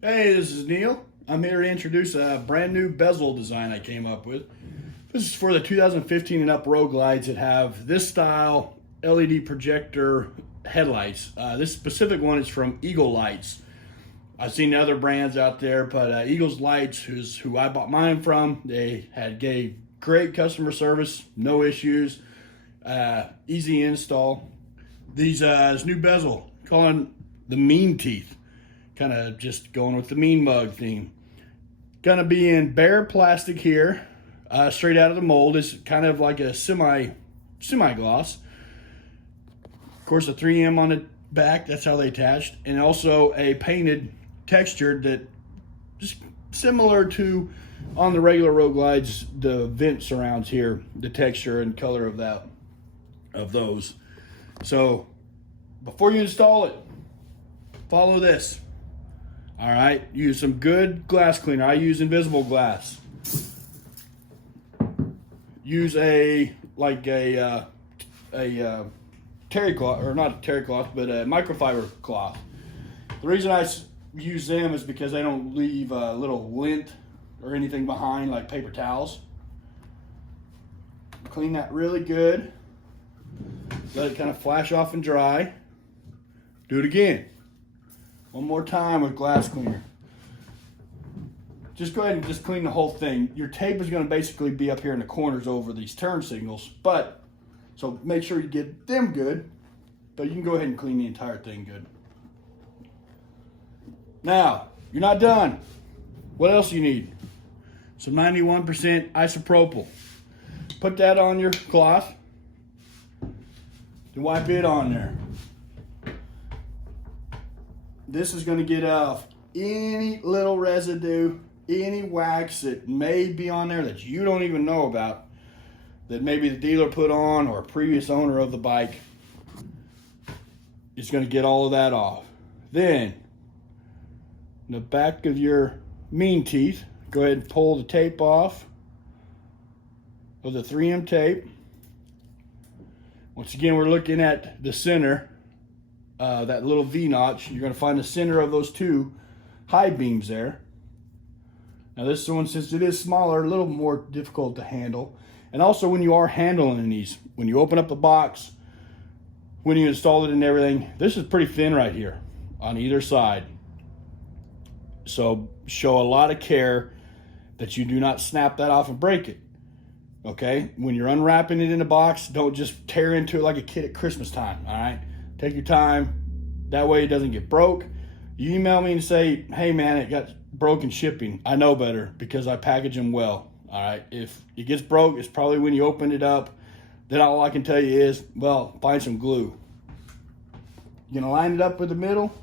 Hey, this is Neil. I'm here to introduce a brand new bezel design I came up with. This is for the 2015 and up road glides that have this style LED projector headlights. This specific one is from Eagle Lights. I've seen other brands out there, but Eagle's Lights is who I bought mine from. They gave great customer service, no issues, easy install. This new bezel, calling the mean teeth. Kind of just going with the mean mug theme. Gonna be in bare plastic here, straight out of the mold. It's kind of like a semi gloss. Of course, a 3M on the back. That's how they attached, and also a painted texture that just similar to on the regular road glides. The vent surrounds here, the texture and color of those. So before you install it, follow this. All right, use some good glass cleaner. I use invisible glass. Use a terry cloth, or not a terry cloth, but a microfiber cloth. The reason I use them is because they don't leave a little lint or anything behind like paper towels. Clean that really good. Let it kind of flash off and dry. Do it again. One more time with glass cleaner. Just go ahead and just clean the whole thing. Your tape is going to basically be up here in the corners over these turn signals, but so make sure you get them good, but you can go ahead and clean the entire thing good. Now, you're not done. What else you need? Some 91% isopropyl. Put that on your cloth. Then wipe it on there. This is going to get off any little residue, any wax that may be on there that you don't even know about, that maybe the dealer put on or a previous owner of the bike. It's going to get all of that off. Then, in the back of your mean teeth, go ahead and pull the tape off of the 3M tape. Once again, we're looking at the center. That little V-notch, you're going to find the center of those two high beams there. Now this one, since it is smaller, a little more difficult to handle. And also when you are handling these, when you open up the box, when you install it and everything, this is pretty thin right here on either side. So show a lot of care that you do not snap that off and break it. Okay? When you're unwrapping it in the box, don't just tear into it like a kid at Christmas time, all right? Take your time. That way it doesn't get broke. You email me and say, hey man, it got broken shipping. I know better because I package them well. All right. If it gets broke, it's probably when you open it up. Then all I can tell you is, well, find some glue. You're gonna line it up with the middle.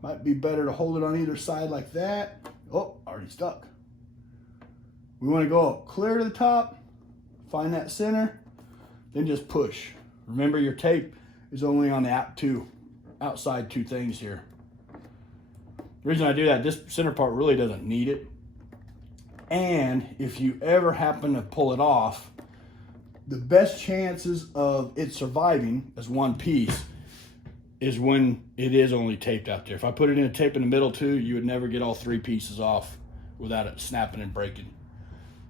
Might be better to hold it on either side like that. Oh, already stuck. We want to go clear to the top, find that center, then just push. Remember, your tape is only on the outside two things here. The reason I do that, this center part really doesn't need it. And if you ever happen to pull it off, the best chances of it surviving as one piece is when it is only taped out there. If I put it in a tape in the middle too, you would never get all three pieces off without it snapping and breaking.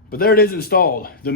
But there it is installed. The